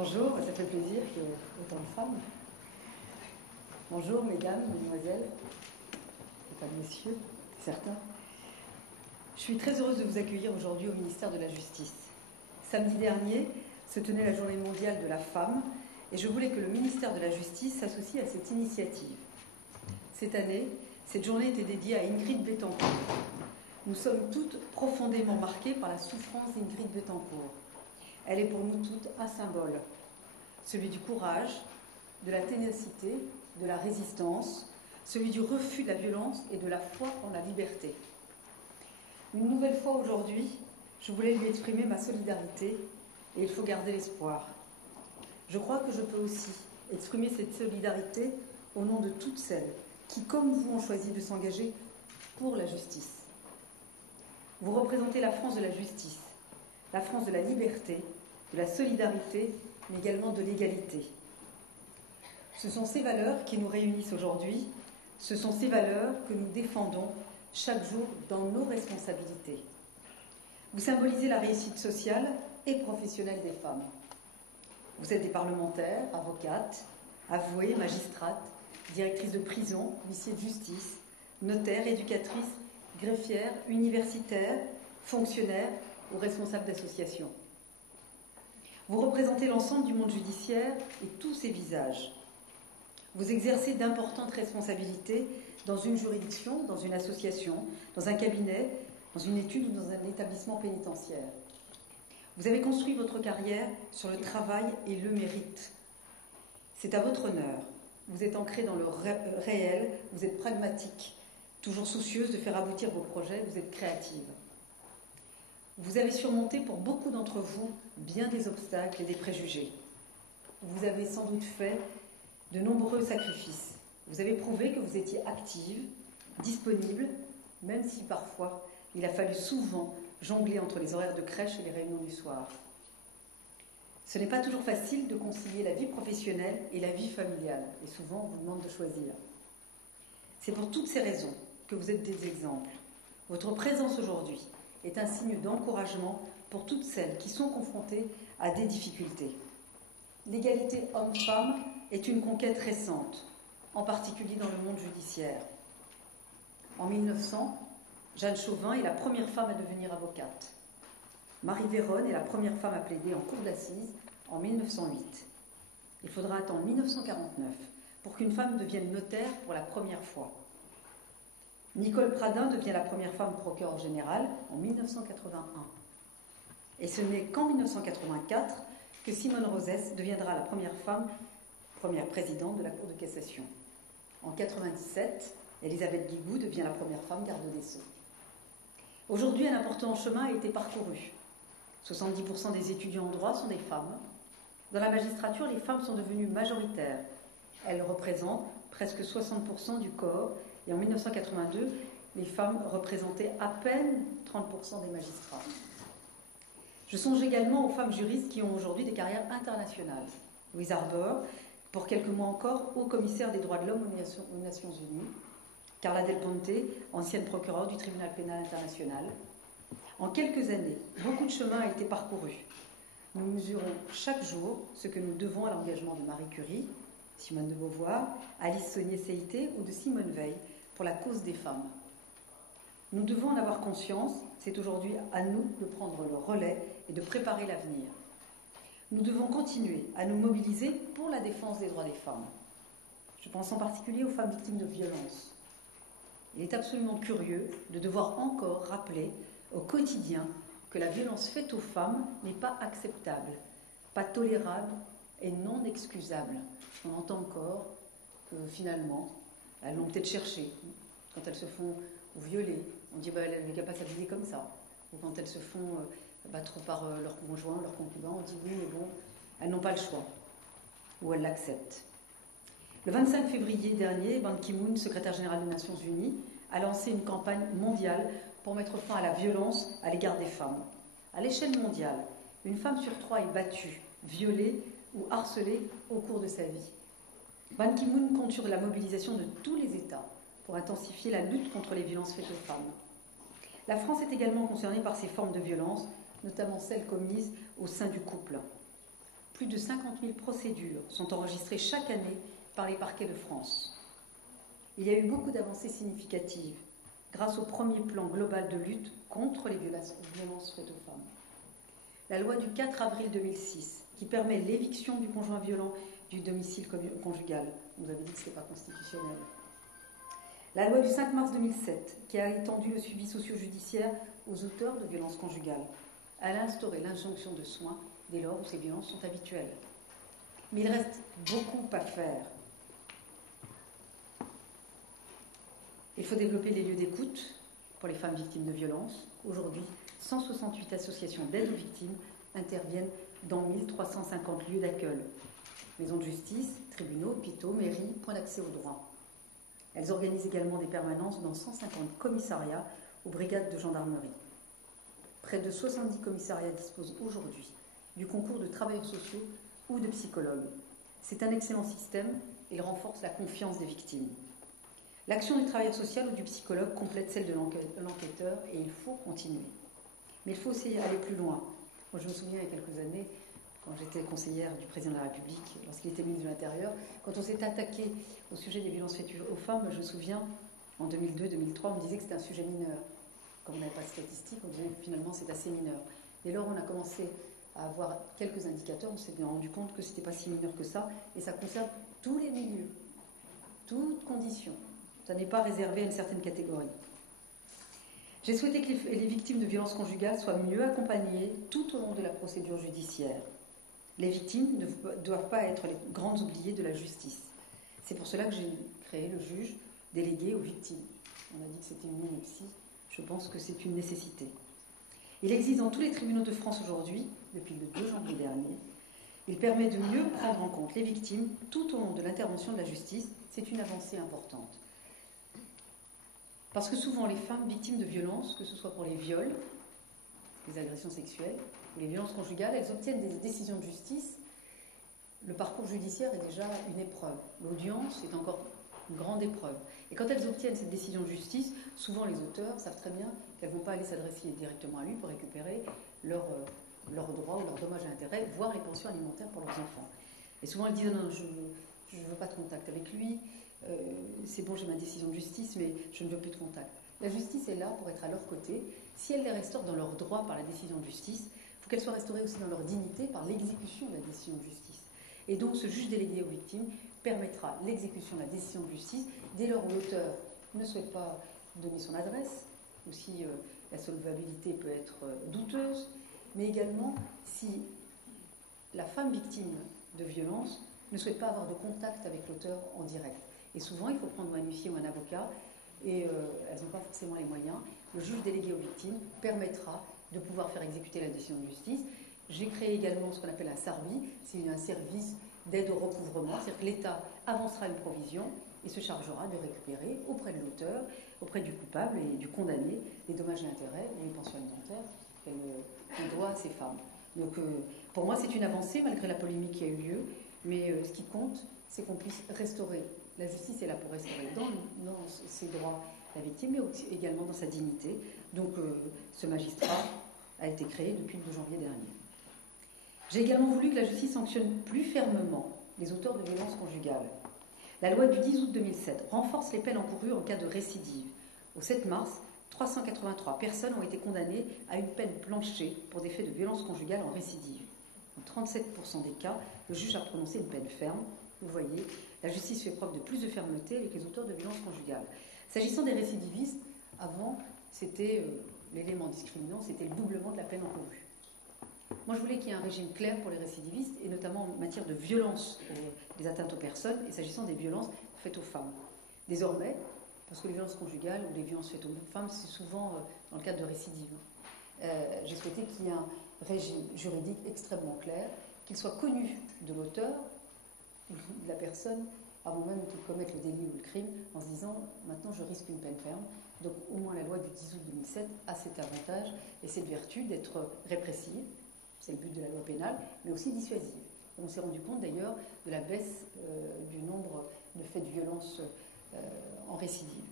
Bonjour, ça fait plaisir qu'il y ait autant de femmes. Bonjour mesdames, mesdemoiselles, et pas messieurs, certains. Je suis très heureuse de vous accueillir aujourd'hui au ministère de la Justice. Samedi dernier se tenait la Journée mondiale de la femme et je voulais que le ministère de la Justice s'associe à cette initiative. Cette année, cette journée était dédiée à Ingrid Betancourt. Nous sommes toutes profondément marquées par la souffrance d'Ingrid Betancourt. Elle est pour nous toutes un symbole, celui du courage, de la ténacité, de la résistance, celui du refus de la violence et de la foi en la liberté. Une nouvelle fois aujourd'hui, je voulais lui exprimer ma solidarité et il faut garder l'espoir. Je crois que je peux aussi exprimer cette solidarité au nom de toutes celles qui, comme vous, ont choisi de s'engager pour la justice. Vous représentez la France de la justice, la France de la liberté, de la solidarité, mais également de l'égalité. Ce sont ces valeurs qui nous réunissent aujourd'hui, ce sont ces valeurs que nous défendons chaque jour dans nos responsabilités. Vous symbolisez la réussite sociale et professionnelle des femmes. Vous êtes des parlementaires, avocates, avouées, magistrates, directrices de prison, huissiers de justice, notaires, éducatrices, greffières, universitaires, fonctionnaires ou responsables d'associations. Vous représentez l'ensemble du monde judiciaire et tous ses visages. Vous exercez d'importantes responsabilités dans une juridiction, dans une association, dans un cabinet, dans une étude ou dans un établissement pénitentiaire. Vous avez construit votre carrière sur le travail et le mérite. C'est à votre honneur. Vous êtes ancré dans le réel, vous êtes pragmatique, toujours soucieuse de faire aboutir vos projets, vous êtes créative. Vous avez surmonté pour beaucoup d'entre vous bien des obstacles et des préjugés. Vous avez sans doute fait de nombreux sacrifices. Vous avez prouvé que vous étiez active, disponible, même si parfois il a fallu souvent jongler entre les horaires de crèche et les réunions du soir. Ce n'est pas toujours facile de concilier la vie professionnelle et la vie familiale, et souvent on vous demande de choisir. C'est pour toutes ces raisons que vous êtes des exemples. Votre présence aujourd'hui est un signe d'encouragement pour toutes celles qui sont confrontées à des difficultés. L'égalité homme-femme est une conquête récente, en particulier dans le monde judiciaire. En 1900, Jeanne Chauvin est la première femme à devenir avocate. Marie Véronne est la première femme à plaider en cour d'assises en 1908. Il faudra attendre 1949 pour qu'une femme devienne notaire pour la première fois. Nicole Pradin devient la première femme procureure générale en 1981. Et ce n'est qu'en 1984 que Simone Rosès deviendra la première femme, première présidente de la Cour de cassation. En 1997, Elisabeth Guigou devient la première femme garde des Sceaux. Aujourd'hui, un important chemin a été parcouru. 70% des étudiants en droit sont des femmes. Dans la magistrature, les femmes sont devenues majoritaires. Elles représentent presque 60% du corps. Et en 1982, les femmes représentaient à peine 30% des magistrats. Je songe également aux femmes juristes qui ont aujourd'hui des carrières internationales. Louise Arbour, pour quelques mois encore, haut commissaire des droits de l'homme aux Nations Unies. Carla Del Ponte, ancienne procureure du tribunal pénal international. En quelques années, beaucoup de chemin a été parcouru. Nous mesurons chaque jour ce que nous devons à l'engagement de Marie Curie, Simone de Beauvoir, Alice Saunier-Seïté ou de Simone Veil pour la cause des femmes. Nous devons en avoir conscience, c'est aujourd'hui à nous de prendre le relais et de préparer l'avenir. Nous devons continuer à nous mobiliser pour la défense des droits des femmes. Je pense en particulier aux femmes victimes de violences. Il est absolument curieux de devoir encore rappeler au quotidien que la violence faite aux femmes n'est pas acceptable, pas tolérable et non excusable. On entend encore que finalement, elles l'ont peut-être cherché. Quand elles se font violer, on dit elles n'avaient qu'à pas s'habiller comme ça. Ou quand elles se font battre par leur conjoint, leur concubin, on dit oui, mais bon, elles n'ont pas le choix. Ou elles l'acceptent. Le 25 février dernier, Ban Ki-moon, secrétaire général des Nations Unies, a lancé une campagne mondiale pour mettre fin à la violence à l'égard des femmes. À l'échelle mondiale, une femme sur 3 est battue, violée ou harcelée au cours de sa vie. Ban Ki-moon compte sur la mobilisation de tous les États pour intensifier la lutte contre les violences faites aux femmes. La France est également concernée par ces formes de violence, notamment celles commises au sein du couple. plus de 50 000 procédures sont enregistrées chaque année par les parquets de France. Il y a eu beaucoup d'avancées significatives grâce au premier plan global de lutte contre les violences faites aux femmes. La loi du 4 avril 2006, qui permet l'éviction du conjoint violent du domicile conjugal, on nous avait dit que ce n'était pas constitutionnel. La loi du 5 mars 2007, qui a étendu le suivi socio-judiciaire aux auteurs de violences conjugales. Elle a instauré l'injonction de soins dès lors où ces violences sont habituelles. Mais il reste beaucoup à faire. Il faut développer les lieux d'écoute pour les femmes victimes de violences. Aujourd'hui, 168 associations d'aide aux victimes interviennent dans 1350 lieux d'accueil. Maisons de justice, tribunaux, hôpitaux, mairies, points d'accès aux droits. Elles organisent également des permanences dans 150 commissariats ou brigades de gendarmerie. Près de 70 commissariats disposent aujourd'hui du concours de travailleurs sociaux ou de psychologues. C'est un excellent système, il renforce la confiance des victimes. L'action du travailleur social ou du psychologue complète celle de l'enquêteur et il faut continuer. Mais il faut aussi aller plus loin. Moi, je me souviens il y a quelques années, quand j'étais conseillère du président de la République, lorsqu'il était ministre de l'Intérieur, quand on s'est attaqué au sujet des violences faites aux femmes, je me souviens, en 2002-2003, on me disait que c'était un sujet mineur. Comme on n'avait pas de statistiques, on disait finalement c'est assez mineur. Et lors on a commencé à avoir quelques indicateurs, on s'est bien rendu compte que ce n'était pas si mineur que ça, et ça concerne tous les milieux, toutes conditions. Ça n'est pas réservé à une certaine catégorie. J'ai souhaité que les victimes de violences conjugales soient mieux accompagnées tout au long de la procédure judiciaire. Les victimes ne doivent pas être les grandes oubliées de la justice. C'est pour cela que j'ai créé le juge délégué aux victimes. On a dit que c'était une ineptie. Je pense que c'est une nécessité. Il existe dans tous les tribunaux de France aujourd'hui, depuis le 2 janvier dernier. Il permet de mieux prendre en compte les victimes tout au long de l'intervention de la justice. C'est une avancée importante. Parce que souvent, les femmes victimes de violences, que ce soit pour les viols, les agressions sexuelles ou les violences conjugales, elles obtiennent des décisions de justice. Le parcours judiciaire est déjà une épreuve. L'audience est encore une grande épreuve. Et quand elles obtiennent cette décision de justice, souvent les auteurs savent très bien qu'elles ne vont pas aller s'adresser directement à lui pour récupérer leurs droits ou leurs dommages et intérêts, voire les pensions alimentaires pour leurs enfants. Et souvent elles disent non, je ne veux pas de contact avec lui, c'est bon, j'ai ma décision de justice, mais je ne veux plus de contact. La justice est là pour être à leur côté. Si elle les restaure dans leurs droits par la décision de justice, il faut qu'elle soit restaurée aussi dans leur dignité par l'exécution de la décision de justice. Et donc ce juge délégué aux victimes permettra l'exécution de la décision de justice dès lors où l'auteur ne souhaite pas donner son adresse, ou si la solvabilité peut être douteuse, mais également si la femme victime de violence ne souhaite pas avoir de contact avec l'auteur en direct. Et souvent, il faut prendre un huissier ou un avocat, et elles n'ont pas forcément les moyens. Le juge délégué aux victimes permettra de pouvoir faire exécuter la décision de justice. J'ai créé également ce qu'on appelle un SARVI, c'est un service d'aide au recouvrement, c'est-à-dire que l'État avancera une provision et se chargera de récupérer auprès de l'auteur, auprès du coupable et du condamné, les dommages et intérêts ou les pensions alimentaires qu'elle doit à ces femmes. Donc pour moi c'est une avancée malgré la polémique qui a eu lieu, mais ce qui compte c'est qu'on puisse restaurer. La justice est là pour restaurer dans ses droits la victime, mais aussi, également dans sa dignité. Donc ce magistrat a été créé depuis le 2 janvier dernier. J'ai également voulu que la justice sanctionne plus fermement les auteurs de violences conjugales. La loi du 10 août 2007 renforce les peines encourues en cas de récidive. Au 7 mars, 383 personnes ont été condamnées à une peine planchée pour des faits de violences conjugales en récidive. Dans 37% des cas, le juge a prononcé une peine ferme. Vous voyez, la justice fait preuve de plus de fermeté avec les auteurs de violences conjugales. S'agissant des récidivistes, avant, c'était l'élément discriminant, c'était le doublement de la peine encourue. Moi, je voulais qu'il y ait un régime clair pour les récidivistes, et notamment en matière de violence, des atteintes aux personnes, et s'agissant des violences faites aux femmes. Désormais, parce que les violences conjugales ou les violences faites aux femmes, c'est souvent dans le cadre de récidive. J'ai souhaité qu'il y ait un régime juridique extrêmement clair, qu'il soit connu de l'auteur, de la personne, avant même qu'il commette le délit ou le crime, en se disant maintenant je risque une peine ferme. Donc au moins la loi du 10 août 2007 a cet avantage et cette vertu d'être répressive, c'est le but de la loi pénale, mais aussi dissuasive. On s'est rendu compte d'ailleurs de la baisse du nombre de faits de violence en récidive.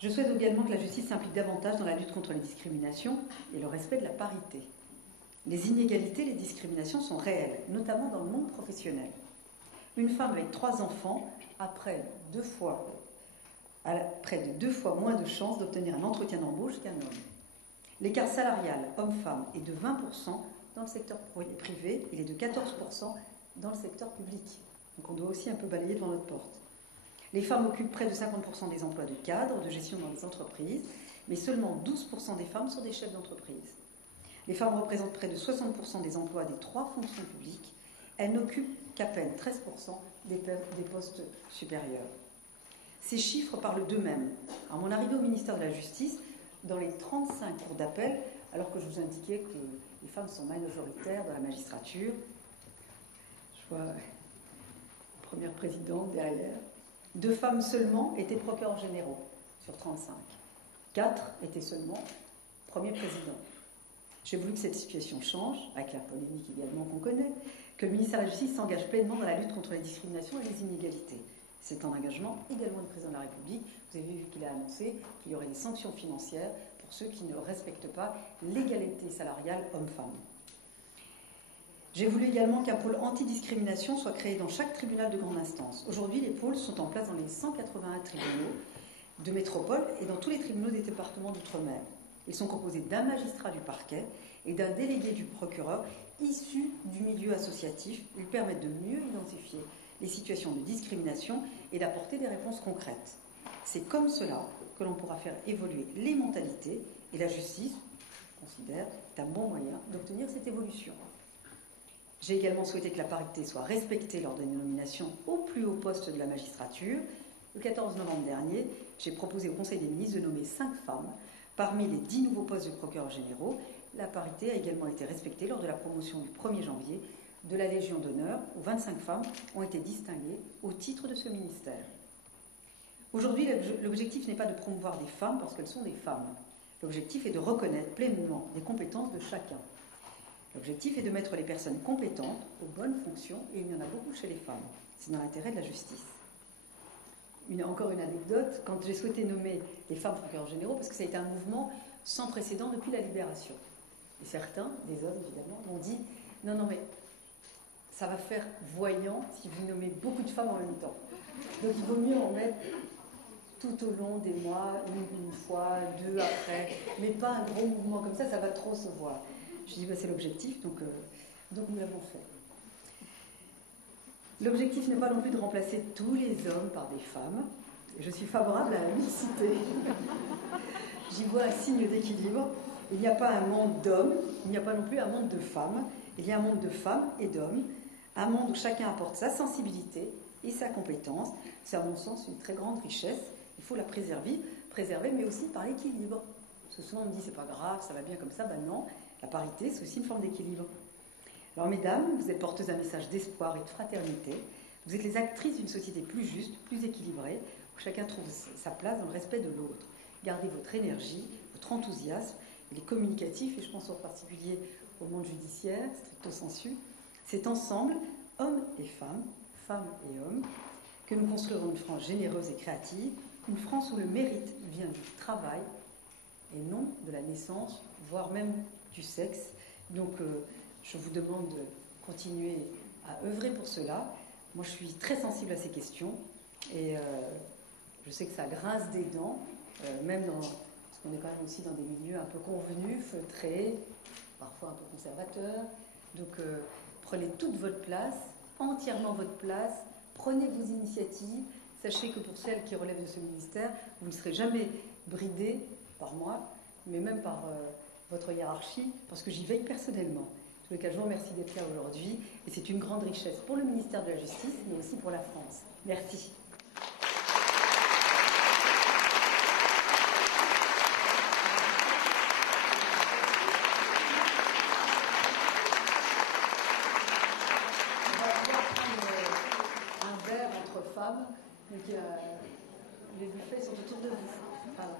Je souhaite également que la justice s'implique davantage dans la lutte contre les discriminations et le respect de la parité. Les inégalités, les discriminations sont réelles, notamment dans le monde professionnel. Une femme avec 3 enfants a près de 2 fois moins de chances d'obtenir un entretien d'embauche qu'un homme. L'écart salarial homme-femme est de 20% dans le secteur privé, il est de 14% dans le secteur public. Donc on doit aussi un peu balayer devant notre porte. Les femmes occupent près de 50% des emplois de cadre, de gestion dans les entreprises, mais seulement 12% des femmes sont des chefs d'entreprise. Les femmes représentent près de 60% des emplois des 3 fonctions publiques. Elles n'occupent qu'à peine 13% des postes supérieurs. Ces chiffres parlent d'eux-mêmes. À mon arrivée au ministère de la Justice, dans les 35 cours d'appel, alors que je vous indiquais que les femmes sont majoritaires dans la magistrature, je vois la première présidente derrière, 2 femmes seulement étaient procureurs généraux sur 35. 4 étaient seulement premiers présidents. J'ai voulu que cette situation change, avec la polémique également qu'on connaît, que le ministère de la Justice s'engage pleinement dans la lutte contre la discrimination et les inégalités. C'est un engagement également du président de la République. Vous avez vu qu'il a annoncé qu'il y aurait des sanctions financières pour ceux qui ne respectent pas l'égalité salariale homme-femme. J'ai voulu également qu'un pôle antidiscrimination soit créé dans chaque tribunal de grande instance. Aujourd'hui, les pôles sont en place dans les 181 tribunaux de métropole et dans tous les tribunaux des départements d'outre-mer. Ils sont composés d'un magistrat du parquet et d'un délégué du procureur issu du milieu associatif. Ils permettent de mieux identifier les situations de discrimination et d'apporter des réponses concrètes. C'est comme cela que l'on pourra faire évoluer les mentalités et la justice, je considère, est un bon moyen d'obtenir cette évolution. J'ai également souhaité que la parité soit respectée lors des nominations au plus haut poste de la magistrature. Le 14 novembre dernier, j'ai proposé au Conseil des ministres de nommer 5 femmes parmi les 10 nouveaux postes de procureurs généraux. La parité a également été respectée lors de la promotion du 1er janvier de la Légion d'honneur, où 25 femmes ont été distinguées au titre de ce ministère. Aujourd'hui, l'objectif n'est pas de promouvoir des femmes parce qu'elles sont des femmes. L'objectif est de reconnaître pleinement les compétences de chacun. L'objectif est de mettre les personnes compétentes aux bonnes fonctions, et il y en a beaucoup chez les femmes. C'est dans l'intérêt de la justice. Encore une anecdote, quand j'ai souhaité nommer les femmes procureurs généraux, parce que ça a été un mouvement sans précédent depuis la Libération. Et certains, des hommes évidemment, m'ont dit « Non, mais ça va faire voyant si vous nommez beaucoup de femmes en même temps. Donc il vaut mieux en mettre tout au long des mois, une fois, 2 après, mais pas un gros mouvement comme ça va trop se voir. » Je dis c'est l'objectif, donc nous l'avons fait. L'objectif n'est pas non plus de remplacer tous les hommes par des femmes. Je suis favorable à la mixité. J'y vois un signe d'équilibre. Il n'y a pas un monde d'hommes, il n'y a pas non plus un monde de femmes. Il y a un monde de femmes et d'hommes, un monde où chacun apporte sa sensibilité et sa compétence. C'est à mon sens une très grande richesse. Il faut la préserver, mais aussi par l'équilibre. Parce que souvent on me dit c'est pas grave, ça va bien comme ça. Ben non, la parité c'est aussi une forme d'équilibre. Alors mesdames, vous êtes porteuses d'un message d'espoir et de fraternité. Vous êtes les actrices d'une société plus juste, plus équilibrée, où chacun trouve sa place dans le respect de l'autre. Gardez votre énergie, votre enthousiasme. Il est communicatif, et je pense en particulier au monde judiciaire, stricto sensu. C'est ensemble, hommes et femmes, femmes et hommes, que nous construirons une France généreuse et créative, une France où le mérite vient du travail et non de la naissance, voire même du sexe. Donc, je vous demande de continuer à œuvrer pour cela. Moi, je suis très sensible à ces questions et je sais que ça grince des dents, même parce qu'on est quand même aussi dans des milieux un peu convenus, feutrés, parfois un peu conservateurs. Donc, prenez toute votre place, entièrement votre place, prenez vos initiatives. Sachez que pour celles qui relèvent de ce ministère, vous ne serez jamais bridés par moi, mais même par votre hiérarchie, parce que j'y veille personnellement. En tout cas, je vous remercie d'être là aujourd'hui, et c'est une grande richesse pour le ministère de la Justice, mais aussi pour la France. Merci. On va pouvoir prendre un verre entre femmes, donc les buffets sont autour de vous. Voilà.